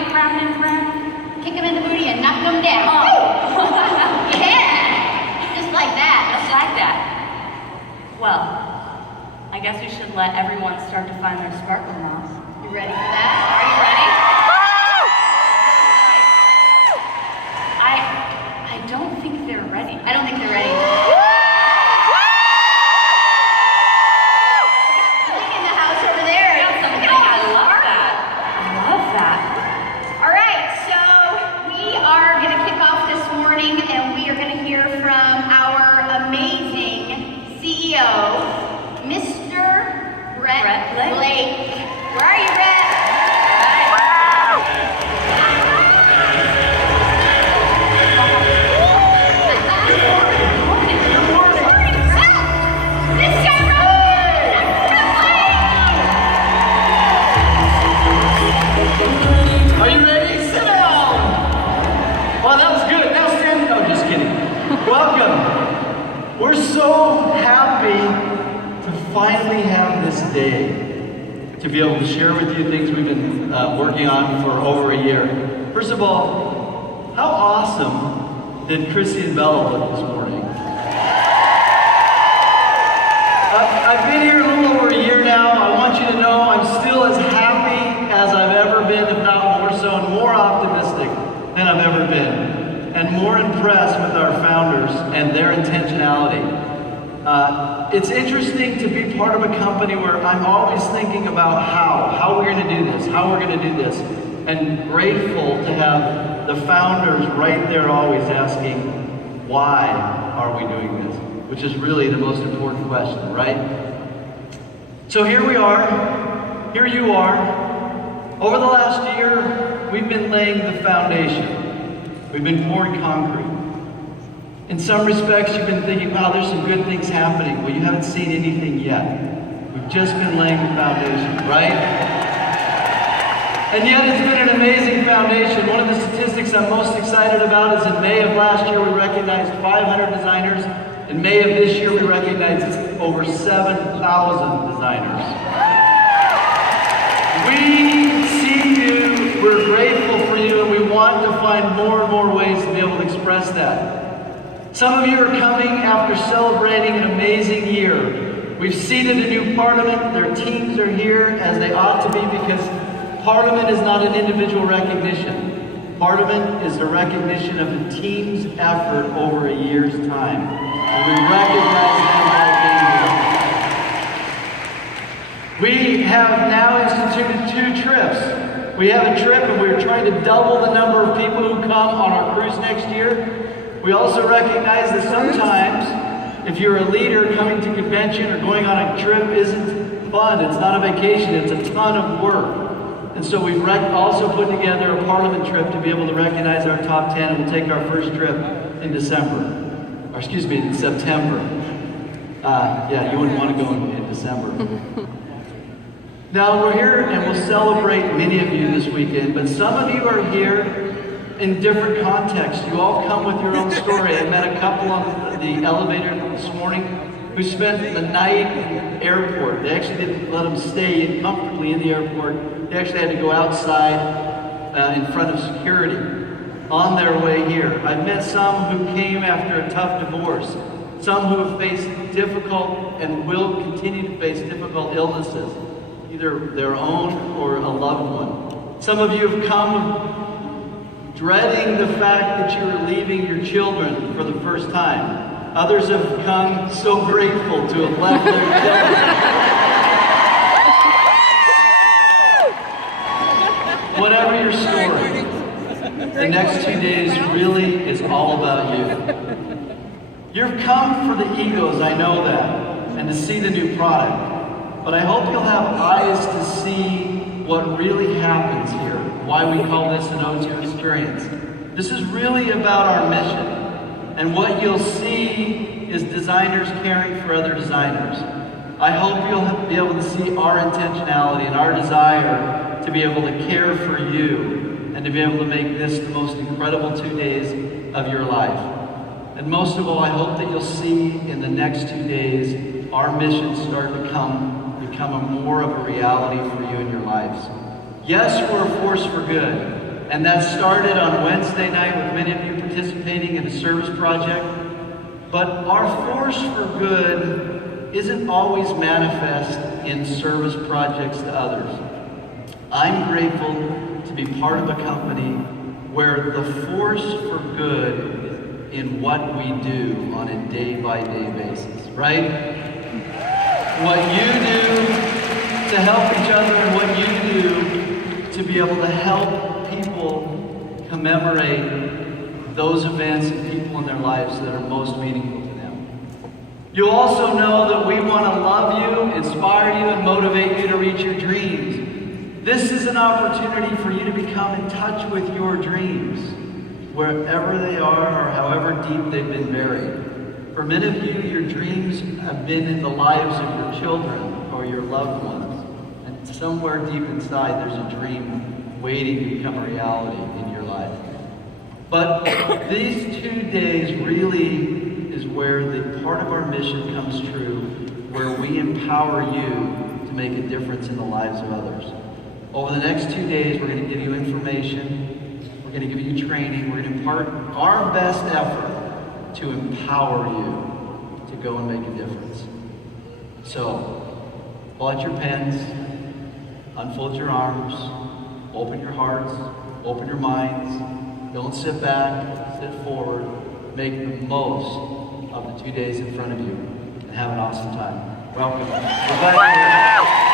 it round and round. Kick them in the booty and knock them down. Oh. Yeah! Just like that. Just like that. Well, I guess we should let everyone start to find their sparkle now. You ready for that? Are you ready? I don't think they're ready. I don't think they're ready. In the house over there. I love that. I love that. All right, so we are going to kick off this morning, and we are going to hear from our amazing CEO, Mr. Brett Blake. Where are you, Brett? Are you ready? Sit down! Well, that was good. Now stand. No, just kidding. Welcome. We're so happy to finally have this day to be able to share with you things we've been working on for over a year. First of all, how awesome did Chrissy and Bella look this morning? I've been here a little over a year now. I want you to know I'm still as happy as I've ever been, if not more so, and more optimistic than I've ever been, and more impressed with our founders and their intentionality. It's interesting to be part of a company where I'm always thinking about how we're going to do this, and grateful to have the founders right there always asking, why are we doing this? Which is really the most important question, right? So here we are, here you are. Over the last year, we've been laying the foundation. We've been pouring concrete. In some respects, you've been thinking, wow, there's some good things happening. Well, you haven't seen anything yet. We've just been laying the foundation, right? And yet it's been an amazing foundation. One of the statistics I'm most excited about is in May of last year, we recognized 500 designers. In May of this year, we recognized over 7,000 designers. We see you, we're grateful for you, and we want to find more and more ways to be able to express that. Some of you are coming after celebrating an amazing year. We've seated a new Parliament. Their teams are here as they ought to be, because Parliament is not an individual recognition. Parliament is a recognition of the team's effort over a year's time. And we recognize them by being here. We have now instituted 2 trips. We have a trip, and we're trying to double the number of people who come on our cruise next year. We also recognize that sometimes, if you're a leader, coming to convention or going on a trip isn't fun. It's not a vacation. It's a ton of work. And so we've also put together a Parliament trip to be able to recognize our top 10, and we'll take our first trip in in September. Yeah, you wouldn't want to go in December. Now we're here and we'll celebrate many of you this weekend, but some of you are here in different contexts. You all come with your own story. I met a couple on the elevator this morning who spent the night in the airport. They actually didn't let them stay comfortably in the airport. They actually had to go outside in front of security on their way here. I've met some who came after a tough divorce, some who have faced difficult and will continue to face difficult illnesses, either their own or a loved one. Some of you have come dreading the fact that you are leaving your children for the first time. Others have come so grateful to have left their children. Whatever your story, the next 2 days really is all about you. You've come for the egos, I know that, and to see the new product. But I hope you'll have eyes to see what really happens here, why we call this an O2 experience. This is really about our mission. And what you'll see is designers caring for other designers. I hope you'll be able to see our intentionality and our desire to be able to care for you and to be able to make this the most incredible 2 days of your life. And most of all, I hope that you'll see in the next 2 days our mission start to become more of a reality for you in your lives. Yes, we're a force for good, And that started on Wednesday night with many of you participating in a service project. But our force for good isn't always manifest in service projects to others. I'm grateful to be part of a company where the force for good is in what we do on a day-by-day basis, right? What you do to help each other and what you do to be able to help people commemorate those events and people in their lives that are most meaningful to them. You also know that we want to love you, inspire you, and motivate you to reach your dreams. This is an opportunity for you to become in touch with your dreams, wherever they are or however deep they've been buried. For many of you, your dreams have been in the lives of your children or your loved ones. And somewhere deep inside, there's a dream waiting to become a reality in your life. But these 2 days really is where the part of our mission comes true, where we empower you to make a difference in the lives of others. Over the next 2 days, we're going to give you information, we're going to give you training, we're going to impart our best effort to empower you to go and make a difference. So, pull out your pens, unfold your arms, open your hearts, open your minds. Don't sit back, sit forward. Make the most of the 2 days in front of you and have an awesome time. Welcome. We're glad you're here.